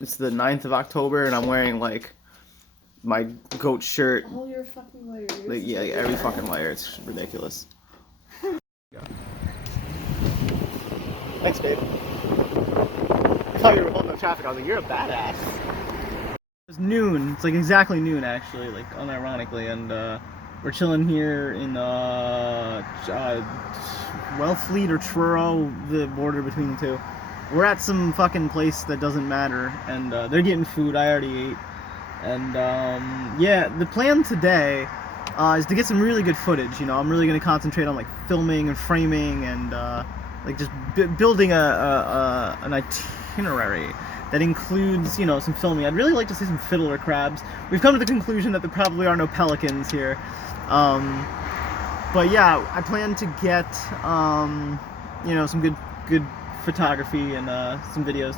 It's the 9th of October, and I'm wearing like my goat shirt. All your fucking layers. Like, yeah, every fucking layer. It's ridiculous. Yeah. Thanks, babe. I thought you were holding up traffic. I was like, you're a badass. It's noon. It's like exactly noon, actually, like unironically, and we're chilling here in Wellfleet or Truro, the border between the two. We're at some fucking place that doesn't matter, and they're getting food. I already ate, and yeah, the plan today is to get some really good footage. You know, I'm really gonna concentrate on like filming and framing and like just building an itinerary that includes, you know, some filming. I'd really like to see some fiddler crabs. We've come to the conclusion that there probably are no pelicans here. But yeah, I plan to get, you know, some good photography and some videos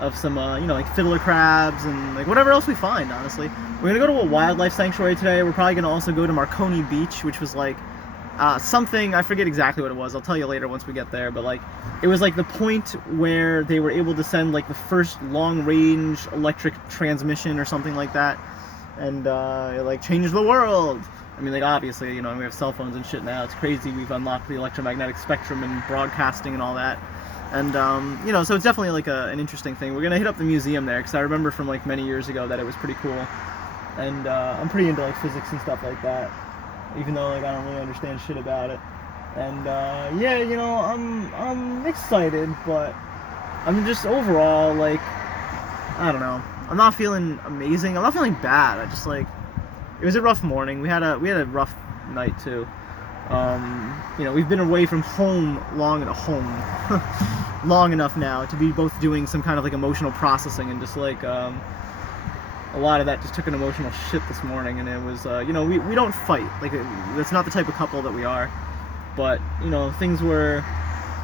of some, you know, like fiddler crabs and like whatever else we find, honestly. We're gonna go to a wildlife sanctuary today. We're probably gonna also go to Marconi Beach, which was like something, I forget exactly what it was. I'll tell you later once we get there, but like it was like the point where they were able to send like the first long-range electric transmission or something like that, and it like changed the world. I mean, like, obviously, you know, we have cell phones and shit now. It's crazy. We've unlocked the electromagnetic spectrum and broadcasting and all that. And, you know, so it's definitely like an interesting thing. We're going to hit up the museum there because I remember from like many years ago that it was pretty cool. And I'm pretty into like physics and stuff like that, even though like I don't really understand shit about it. And yeah, you know, I'm excited, but I'm just overall like, I don't know. I'm not feeling amazing. I'm not feeling bad. I just like, it was a rough morning. We had a rough night too. You know, we've been away from home long enough now to be both doing some kind of like emotional processing, and just like a lot of that just took an emotional shit this morning. And it was you know, we don't fight, like that's not the type of couple that we are, but you know, things were,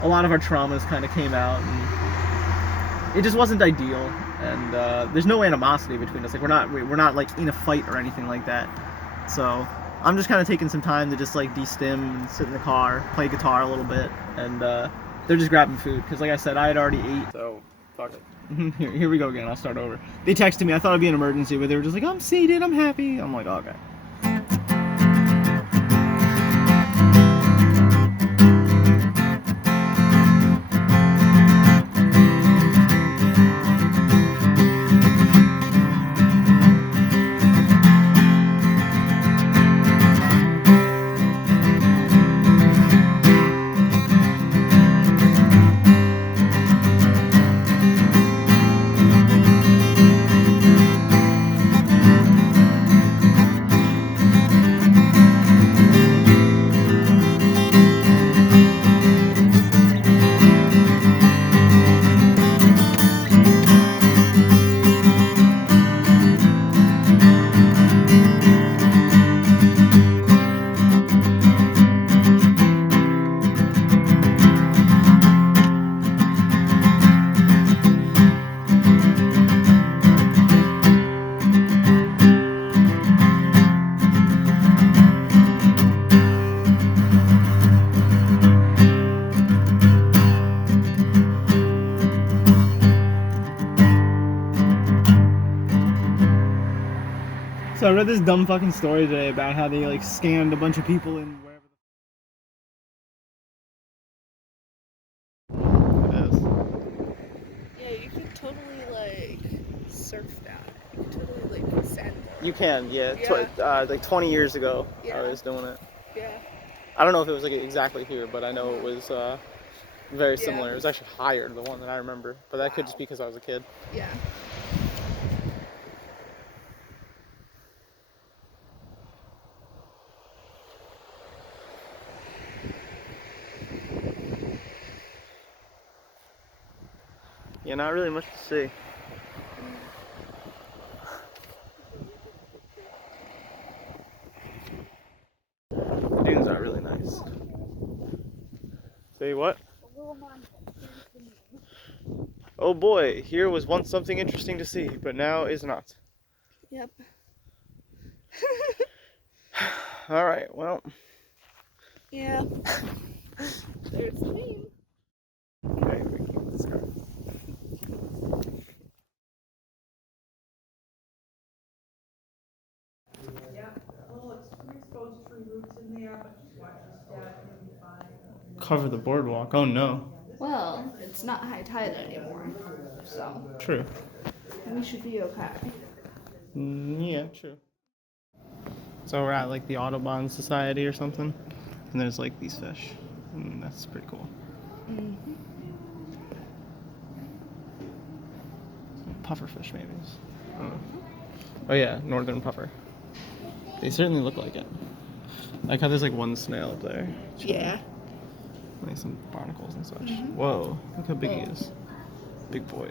a lot of our traumas kind of came out, and it just wasn't ideal. And there's no animosity between us. Like we're not like in a fight or anything like that. So I'm just kind of taking some time to just like de-stim and sit in the car, play guitar a little bit, and they're just grabbing food because, like I said, I had already ate. So fuck it. Here we go again. I'll start over. They texted me. I thought it'd be an emergency, but they were just like, "I'm seated. I'm happy." I'm like, oh, okay. So I read this dumb fucking story today about how they like scanned a bunch of people in wherever it is. Yeah, you could totally like surf that. You could totally like sand that. You can, yeah. Yeah. Like 20 years ago, Yeah. I was doing it. Yeah. I don't know if it was like exactly here, but I know it was very similar. Yeah. It was actually higher than the one that I remember, but that could just be because I was a kid. Yeah. Yeah, not really much to see. The dunes are really nice. Say what? Oh boy, here was once something interesting to see, but now is not. Yep. Alright, well. Yeah. There's the name. Okay, we can get this guy. Cover the boardwalk. Oh no. Well, it's not high tide anymore, so True. we should be okay. Yeah, true. So we're at like the Audubon Society or something, and there's like these fish, and that's pretty cool. Mm-hmm. Pufferfish, maybe. Oh yeah, northern puffer. They certainly look like it. Like how there's like one snail up there. Yeah. Like some barnacles and such. Mhm. Whoa, look how big he is. Big boy.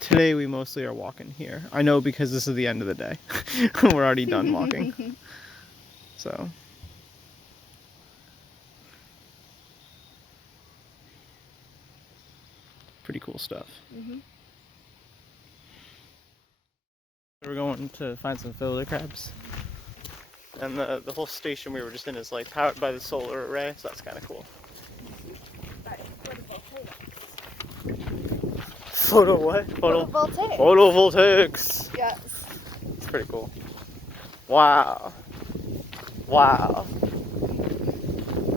Today we mostly are walking here. I know because this is the end of the day. We're already done walking. So. Pretty cool stuff. Mm-hmm. We're going to find some fiddler crabs. And the whole station we were just in is like powered by the solar array, so that's kind of cool. Photo what? Photovoltaic. Photovoltaics. Yes. It's pretty cool. Wow. Wow.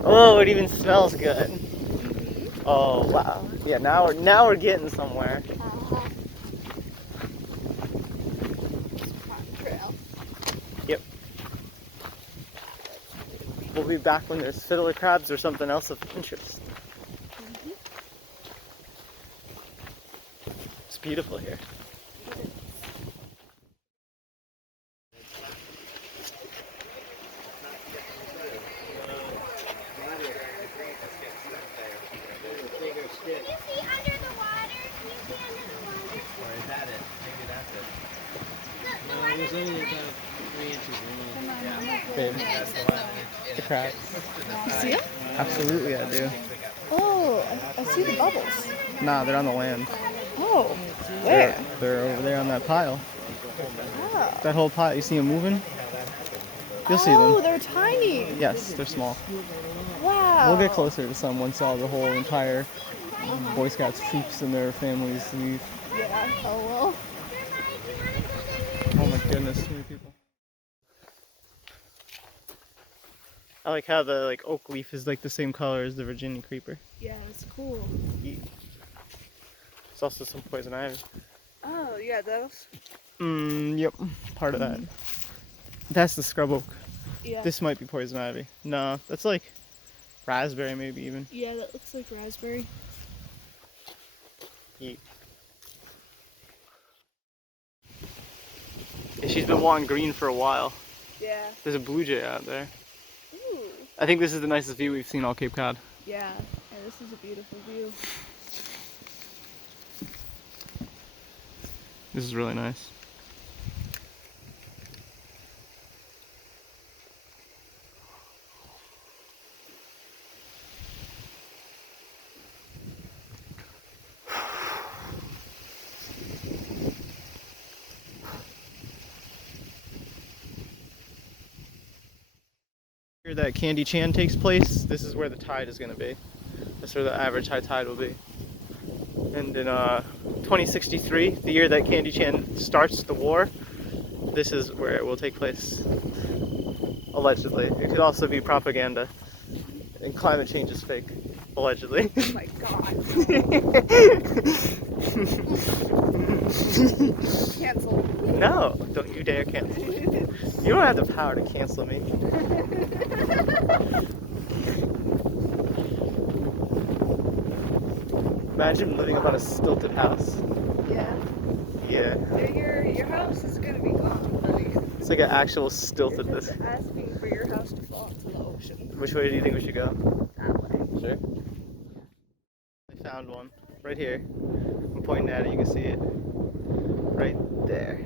Oh, it even smells good. Mm-hmm. Oh wow. Yeah, now we're getting somewhere. Trail. Yep. We'll be back when there's fiddler crabs or something else of interest. Mm-hmm. It's beautiful here. There's only about 3 inches long. Babe, the crabs. You see it? Absolutely, I do. Oh, I see the bubbles. Nah, they're on the land. Oh, where? They're over there on that pile. Oh. That whole pile. You see them moving? You'll see them. Oh, they're tiny. Yes, they're small. Wow. We'll get closer to some once all the whole entire Boy Scouts troops and their families leave. Yeah. Oh well. Oh my goodness, too many people. I like how the oak leaf is like the same color as the Virginia creeper. Yeah, it's cool. Yeah. There's also some poison ivy. Oh, yeah, those. Yep, part of that. That's the scrub oak. Yeah. This might be poison ivy. No, that's like raspberry maybe even. Yeah, that looks like raspberry. Yeah. She's been wanting green for a while. Yeah. There's a blue jay out there. Ooh. I think this is the nicest view we've seen all Cape Cod. Yeah. Yeah, this is a beautiful view. This is really nice. Here that Candy Chan takes place, this is where the tide is going to be. That's where the average high tide will be. And in 2063, the year that Candy Chan starts the war, this is where it will take place. Allegedly. It could also be propaganda. And climate change is fake. Allegedly. Oh my god. Cancel. No, don't you dare cancel me. You don't have the power to cancel me. Imagine living up on a stilted house. Yeah. Yeah. Your house is gonna be gone, buddy. It's like an actual stilted You're this. just asking for your house to fall into the ocean. Which way do you think we should go? That way. Sure. I found one. Right here. I'm pointing at it, you can see it. Right there.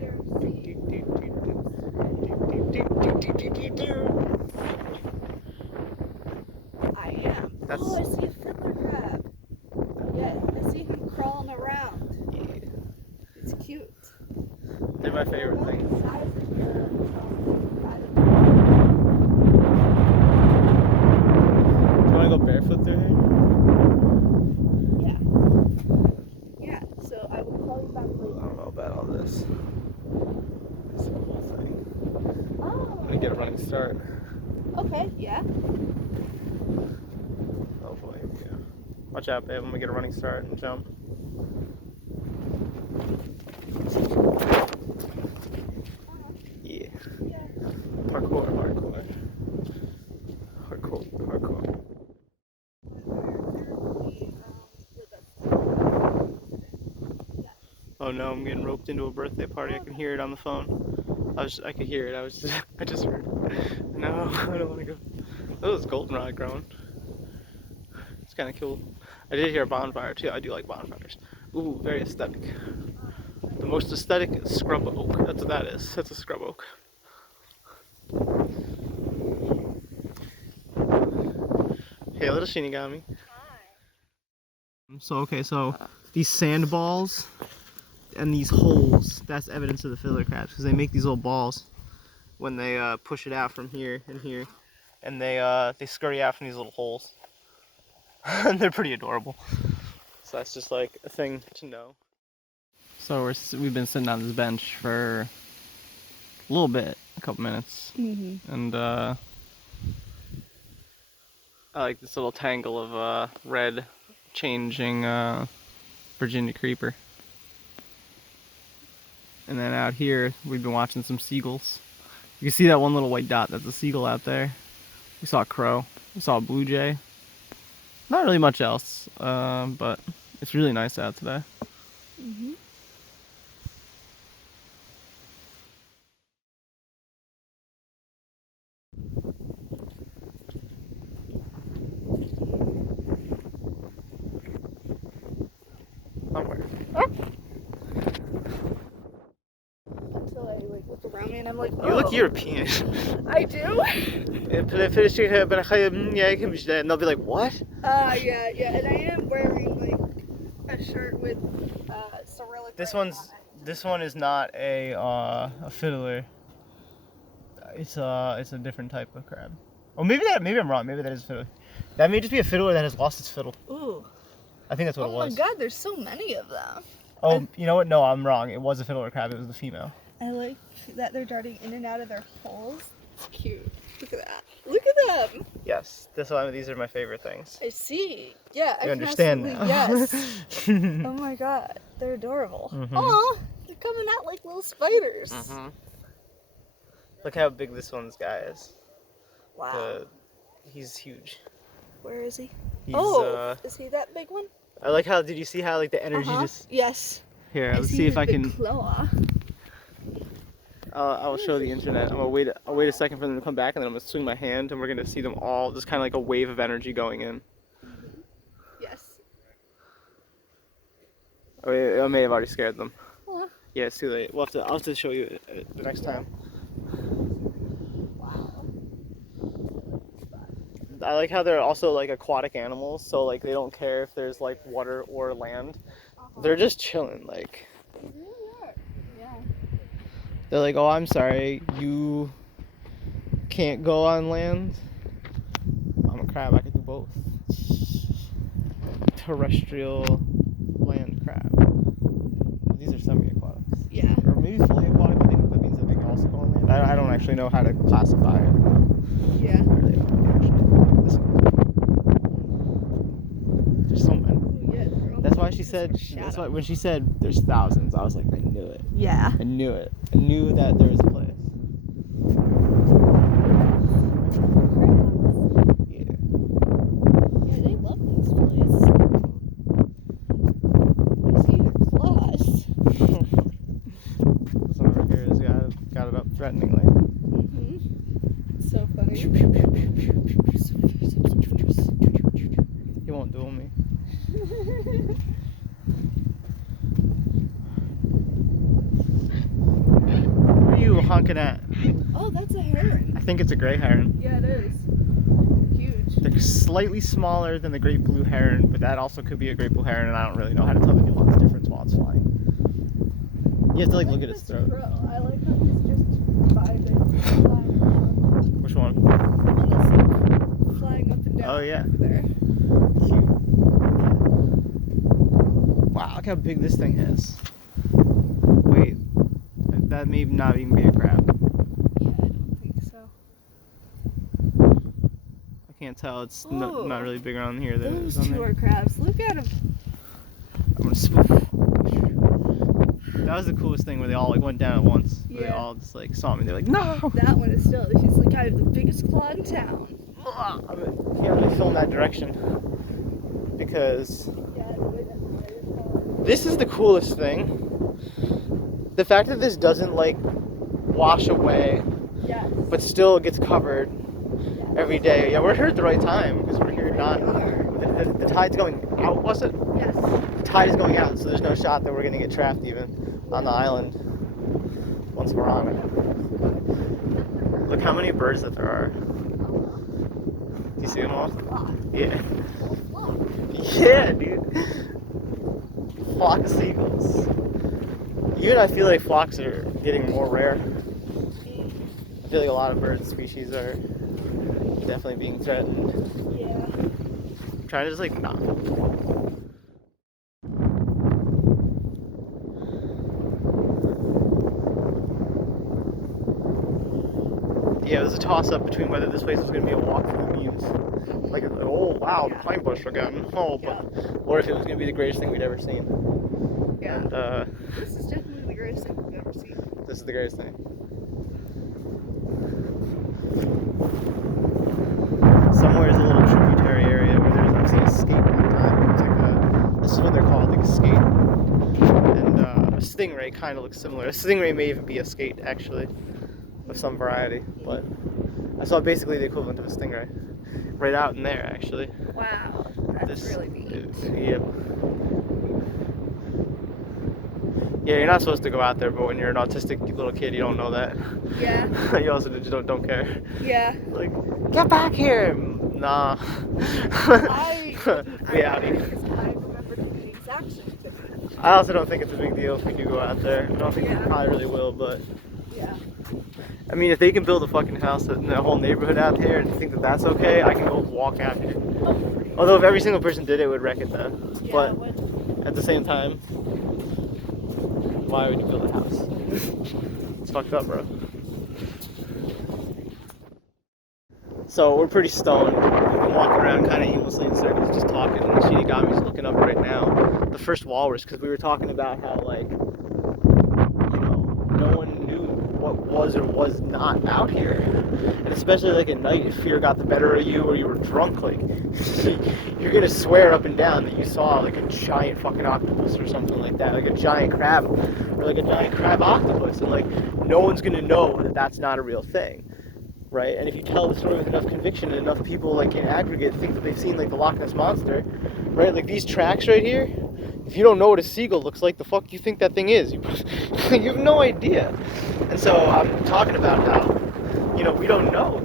I am. That's- Oh, I see a fiddler crab. Yeah, I see him crawling around. Yeah. It's cute. They're my favorite thing. Do you want to go barefoot through here? Yeah. this. This whole thing. Oh. I'm gonna get a running start. Okay. Yeah. Hopefully, yeah. Watch out, babe. I'm gonna get a running start and jump. Yeah. Yeah. Parkour, parkour. Parkour, parkour. Oh no, I'm getting roped into a birthday party. I can hear it on the phone. I could hear it. I just heard. No, I don't want to go. Oh, it's goldenrod growing. It's kind of cool. I did hear a bonfire too. I do like bonfires. Ooh, very aesthetic. The most aesthetic is scrub oak. That's what that is. That's a scrub oak. Hey, little Shinigami. So these sand balls and these holes, that's evidence of the fiddler crabs, because they make these little balls when they push it out from here and here, and they scurry out from these little holes. And they're pretty adorable. So that's just like a thing to know. So we've been sitting on this bench for a little bit, a couple minutes, and I like this little tangle of red changing Virginia creeper. And then out here, we've been watching some seagulls. You can see that one little white dot, that's a seagull out there. We saw a crow, we saw a blue jay. Not really much else, but it's really nice out today. Somewhere. Until I like look around me and I'm like, oh. You look European. I do? And they'll be like, what? Yeah, and I am wearing like a shirt with Cyrillic. This one is not a fiddler. It's a different type of crab. Oh, maybe I'm wrong. Maybe that is a fiddler. That may just be a fiddler that has lost its fiddle. Ooh. I think that's what it was. Oh my god, there's so many of them. Oh, you know what? No, I'm wrong. It was a fiddler crab. It was the female. I like that they're darting in and out of their holes. It's cute. Look at that. Look at them. Yes, these are my favorite things. I see. Yeah, I You understand now. Yes. Oh my god, they're adorable. Aw, they're coming out like little spiders. Look how big this one's guy is. Wow. He's huge. Where is he? He's, is he that big one? I like how, did you see how like the energy just... Yes. Here, I let's see see if his I big can... claw. I'll show the internet. I'll wait a second for them to come back, and then I'm gonna swing my hand, and we're gonna see them all, just kind of like a wave of energy going in. Yes. I may have already scared them. Aw. Yeah, it's too late. I'll have to show you the next time. Wow. I like how they're also like aquatic animals, so like they don't care if there's like water or land. They're just chilling, like. They really are. Yeah. They're like, oh, I'm sorry, you can't go on land. I'm a crab, I can do both. Terrestrial land crab. These are semi-aquatics. Yeah. Or maybe fully aquatic, I think that means that they can also go on land. I don't actually know how to classify it. Yeah. I really don't know, actually. This one. There's so many. That's why she said, that's why when she said there's thousands, I was like, I knew it. Yeah. I knew it. I knew that there was a place. Yeah. Yeah, they love this place. You see the claws. This one over here has got it up threateningly. So funny. He won't duel me. What are you honking at? Oh, that's a heron. I think it's a gray heron. Yeah, it is. Huge. They're slightly smaller than the great blue heron, but that also could be a great blue heron, and I don't really know how to tell the nuance difference while it's flying. You have to like look at its throat. Crow. I like how he's just vibing. Which one? One that's like flying up and down. Oh yeah. Over there. Cute. Wow, look how big this thing is. Wait, that may not even be a crab. Yeah, I don't think so. I can't tell. It's Oh, not really bigger on here than it those is on two there. are crabs. Look at them. I'm gonna spook. That was the coolest thing where they all like went down at once. They Yeah. all just like saw me. They're like, no. That one is still. She's like, I have the biggest claw in town. I'm gonna film that direction because this is the coolest thing. The fact that this doesn't like wash away, Yes. but still gets covered every day. Yeah, we're here at the right time because we're here not. The tide's going out, was it? Yes. The tide is going out, so there's no shot that we're gonna get trapped even on the island once we're on it. Look how many birds that there are. Do you see them all? Yeah. Yeah, dude. Flock of seagulls. Even I feel like flocks are getting more rare. I feel like a lot of bird species are definitely being threatened. Yeah. I'm trying to just like not. Yeah, it was a toss-up between whether this place was going to be a walk through the memes. Like, oh wow, the pine bush again. Oh, but, or if it was going to be the greatest thing we'd ever seen. Yeah. And This is definitely the greatest thing we've ever seen. this is the greatest thing. Somewhere is a little tributary area where I'm seeing a skate one time. It's like this is what they're called, like a skate. And a stingray kind of looks similar. A stingray may even be a skate, actually, of some variety. But I saw basically the equivalent of a stingray right out in there, actually. Wow. That's really neat. Yep. Yeah, you're not supposed to go out there, but when you're an autistic little kid, you don't know that. Yeah. You also just don't care. Yeah. Like, get back here! Nah. Reality. Because I remember doing the exact same thing. I also don't think it's a big deal if we do go out there. I don't think we probably really will, but Yeah. I mean, if they can build a fucking house in the whole neighborhood out here and think that that's okay, I can go walk out here. Although if every single person did it, it would wreck it then. Yeah, But at the same time, why would you build a house? It's fucked up, bro. So we're pretty stoned. We've been walking around kind of aimlessly in circles, just talking. And Shinigami's looking up right now. The first walrus, because we were talking about how, like, you know, no one knew what was or was not out here. And especially, like, at night, if fear got the better of you or you were drunk, like, you're gonna swear up and down that you saw, like, a giant fucking octopus or something like that, like a giant crab, or like a giant crab octopus, and, like, no one's gonna know that that's not a real thing. Right? And if you tell the story with enough conviction and enough people, like, in aggregate think that they've seen, like, the Loch Ness Monster, right? Like, these tracks right here, if you don't know what a seagull looks like, the fuck you think that thing is? You have no idea. And so I'm talking about how, you know, we don't know,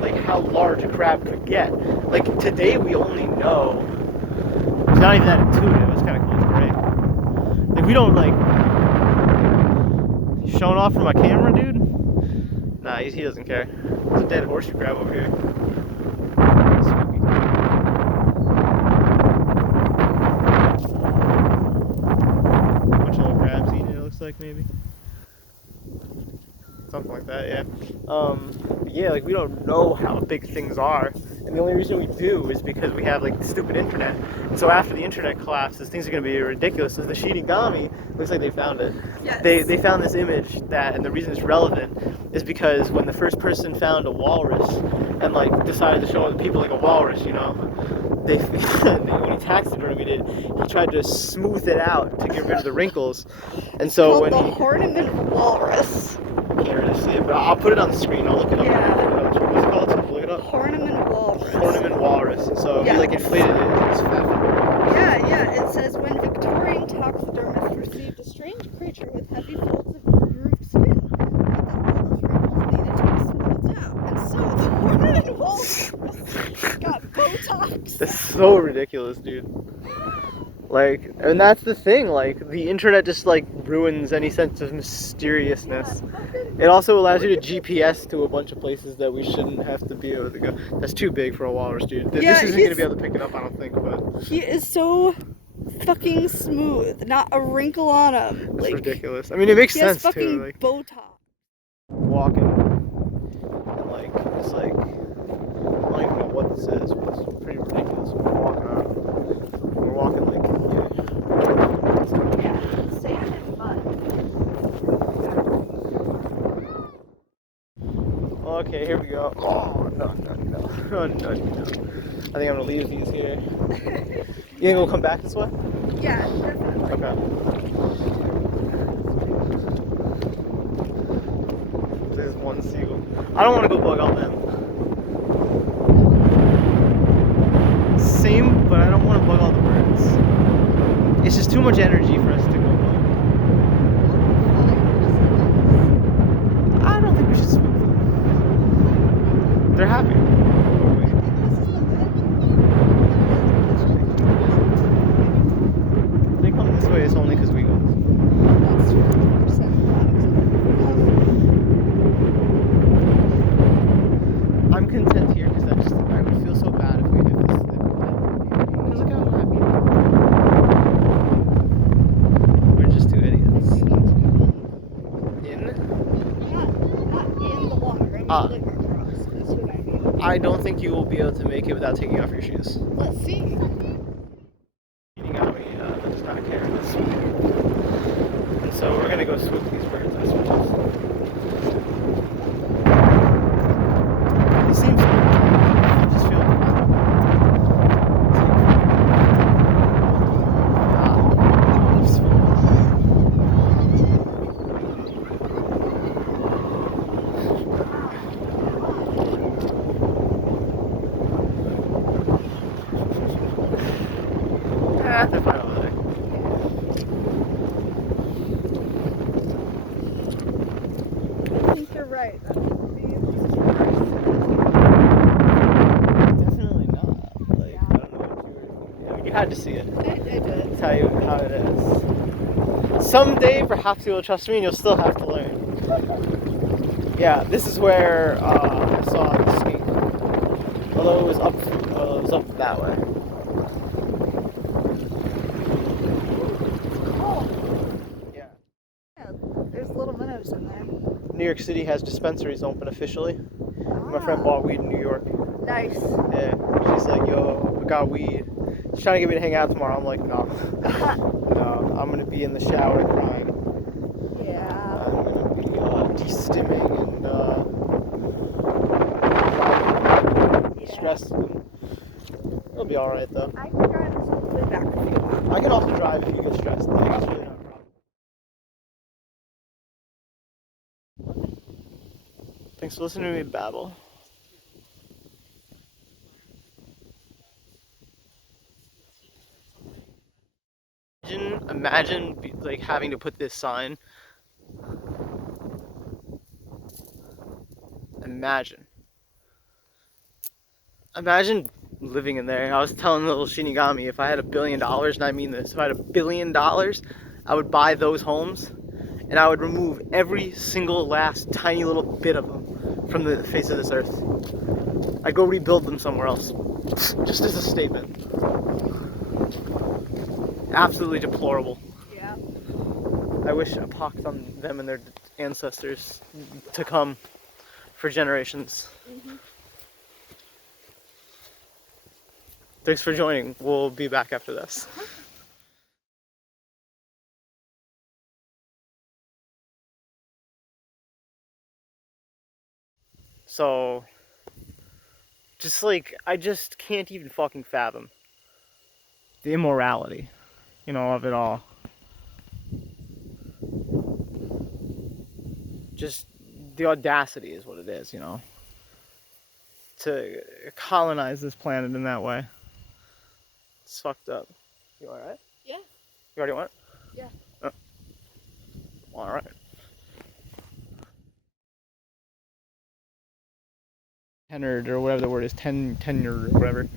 like how large a crab could get. Like, today we only know, it's not even that intuitive, it's kind of cool, it's great. Like, we don't, like, showing off for my camera, dude? Nah, he doesn't care. There's a dead horseshoe crab over here. Spooky. Bunch of little crabs eating it, looks like, maybe. Something like that, yeah. Yeah, like, we don't know how big things are. And the only reason we do is because we have, like, the stupid internet. And so after the internet collapses, things are going to be ridiculous. So the Shinigami, looks like they found it. Yes. They found this image that, and the reason it's relevant is because when the first person found a walrus and, like, decided to show other people, like, a walrus, you know, when he taxidermied it, he tried to smooth it out to get rid of the wrinkles. And so when the Horniman walrus. I can't really see it, but I'll put it on the screen. I'll look it up. Yeah. What's it called? Look it up. Horniman walrus. Horniman walrus. So Yeah. he, like, inflated it. It's fat. Yeah. It says when Victorian taxidermists received a strange creature with heavy folds of grooved skin, but that all those wrinkles needed to be smoothed out, and so the Horniman walrus got Botox. That's so ridiculous, dude. Like, and that's the thing, like, the internet just, like, ruins any sense of mysteriousness. It also allows you to GPS to a bunch of places that we shouldn't have to be able to go. That's too big for a walrus, dude. Yeah, This isn't going to be able to pick it up, I don't think, but... He is so fucking smooth, not a wrinkle on him. It's Like, ridiculous. I mean, it makes he has sense fucking too. Like Botox. walking, and like it's like I don't even know what this is, but it's pretty ridiculous. We're walking around. We're walking like Yeah, sand and mud. Okay, here we go. Oh no no no no no no! I think I'm gonna leave these here. You think we'll come back this way? Yeah, definitely. Okay. There's one seagull. I don't want to go bug all them. Same, but I don't want to bug all the birds. It's just too much energy for us to go bug. I don't think we should spook them. They're happy. If they come this way, it's only because we go. That's 100%. I'm content here because I would feel so bad if we did this. Because look how happy they are. We're just two idiots. In? Not in the water. I mean, liver across. That's what I mean. I don't think you will be able to make it without taking off your shoes. Let's see. Eating out that's back here. And so we're gonna go swoop these birds, I suppose. It seems. I just feel. They're fine over there. I think you're right. That would be Definitely not. Like, I don't know what you were. I mean, you had to see it. I did. Tell you how it is. Someday, perhaps you will trust me, and you'll still have to learn. Yeah, this is where I saw the skink. Although it was up that way. Yeah. Yeah, there's little minnows in there. New York City has dispensaries open officially. My friend bought weed in New York. Nice. Yeah, she's like, yo, I got weed. She's trying to get me to hang out tomorrow. I'm like, no. No, I'm gonna be in the shower crying. Yeah. I'm gonna be de-stimming and stressed. It'll be alright though. I can drive this all the way back if you want. I can also drive if you get stressed. Like, it's really not a problem. Thanks for listening to me babble. Imagine like having to put this sign. Imagine living in there. I was telling little Shinigami, if I had $1 billion, and I mean this, if I had $1 billion, I would buy those homes, and I would remove every single last tiny little bit of them from the face of this earth. I'd go rebuild them somewhere else, just as a statement. Absolutely deplorable. Yeah. I wish a pox on them and their ancestors to come for generations. Mm-hmm. Thanks for joining. We'll be back after this. So, just like, I just can't even fucking fathom the immorality, of it all. Just the audacity is what it is, to colonize this planet in that way. It's fucked up. You alright? Yeah. You already went? Yeah. Alright. Tenured, or whatever the word is, tenured, or whatever,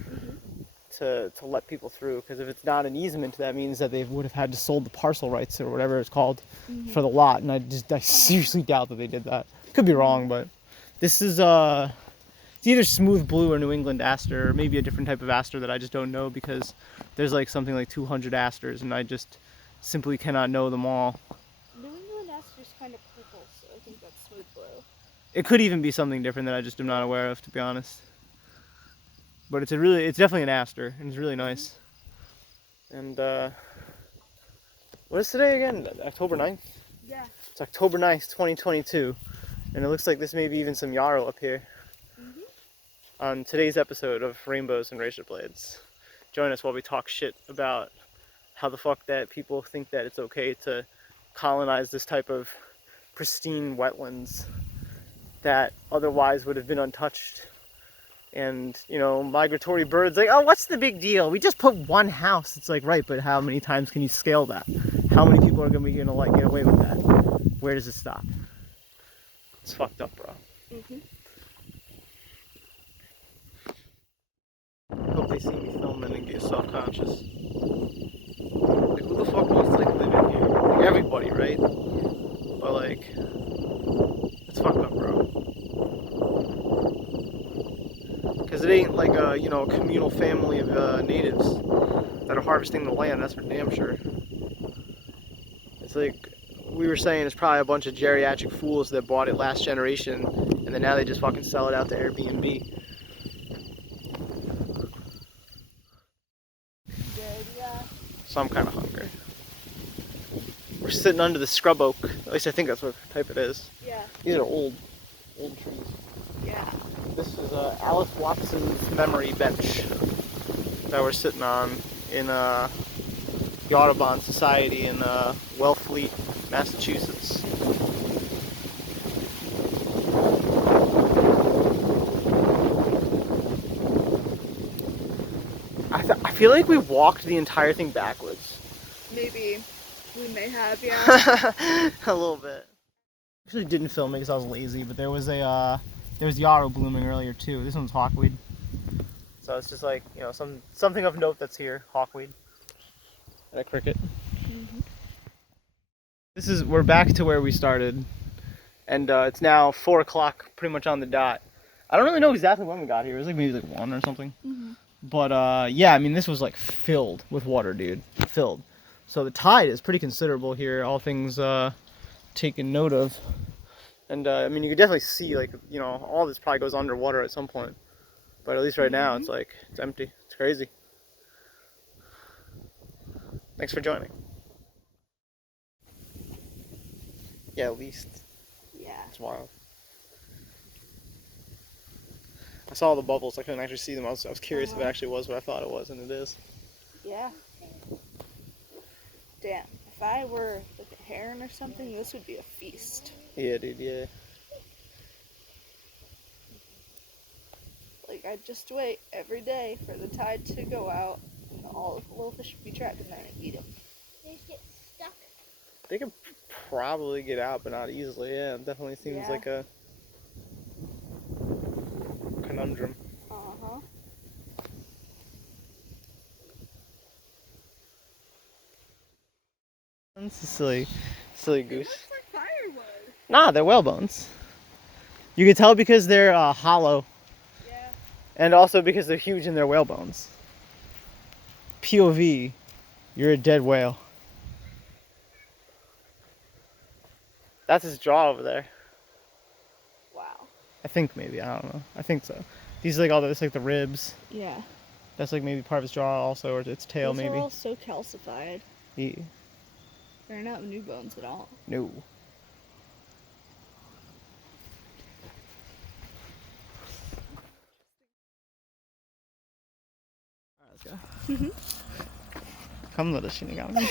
to let people through, because if it's not an easement, that means that they would have had to sold the parcel rights, or whatever it's called, for the lot, and I seriously doubt that they did that. Could be wrong, but this is, It's either smooth blue or New England aster, or maybe a different type of aster that I just don't know because there's like something like 200 asters and I just simply cannot know them all. New England aster's kind of purple, so I think that's smooth blue. It could even be something different that I just am not aware of, to be honest. But it's definitely an aster, and it's really nice. And what is today again? October 9th? Yeah. It's October 9th, 2022. And it looks like this may be even some yarrow up here. On today's episode of Rainbows and Razor Blades. Join us while we talk shit about how the fuck that people think that it's okay to colonize this type of pristine wetlands that otherwise would have been untouched. And, you know, migratory birds like, oh, what's the big deal? We just put one house. It's like, right, but how many times can you scale that? How many people are going to be like get away with that? Where does it stop? It's fucked up, bro. I hope they see me filming and get self-conscious. Like, who the fuck wants to like live in here? Like, everybody, right? But like, it's fucked up, bro. Because it ain't like a, you know, a communal family of natives that are harvesting the land, that's for damn sure. It's like, we were saying, it's probably a bunch of geriatric fools that bought it last generation, and then now they just fucking sell it out to Airbnb. So I'm kind of hungry. We're sitting under the scrub oak. At least I think that's what type it is. Yeah. These are old trees. Yeah. This is Alice Watson's memory bench that we're sitting on in the Audubon Society in Wellfleet, Massachusetts. I feel like we walked the entire thing backwards. Maybe. We may have, yeah. A little bit. Actually didn't film it because I was lazy, but there was yarrow blooming earlier too. This one's hawkweed. So it's just like, you know, something of note that's here, hawkweed. And a cricket. We're back to where we started. And it's now 4 o'clock, pretty much on the dot. I don't really know exactly when we got here. It was like maybe like 1 or something. But yeah, I mean, this was like filled with water, dude. Filled. So the tide is pretty considerable here, all things taken note of. And I mean, you could definitely see, like, you know, all this probably goes underwater at some point. But at least right now, it's like, it's empty. It's crazy. Thanks for joining. Yeah, at least. Yeah. It's wild. I saw the bubbles. I couldn't actually see them. I was curious if it actually was what I thought it was, and it is. Yeah. Damn. If I were like a heron or something, this would be a feast. Yeah, dude, yeah. Like, I'd just wait every day for the tide to go out, and all the little fish would be trapped in there and eat them. They just get stuck. They could probably get out, but not easily. Yeah, it definitely seems like a conundrum. It's a silly goose. It looks like firewood. Nah, they're whale bones. You can tell because they're hollow. Yeah. And also because they're huge and they're whale bones. POV, you're a dead whale. That's his jaw over there. Wow. I think maybe, I don't know. I think so. These are like all this, like the ribs. Yeah. That's like maybe part of his jaw also, or its tail. Those maybe. are all so calcified. Yeah. They're not new bones at all. No. Alright, let's go. Come, little Shinigami.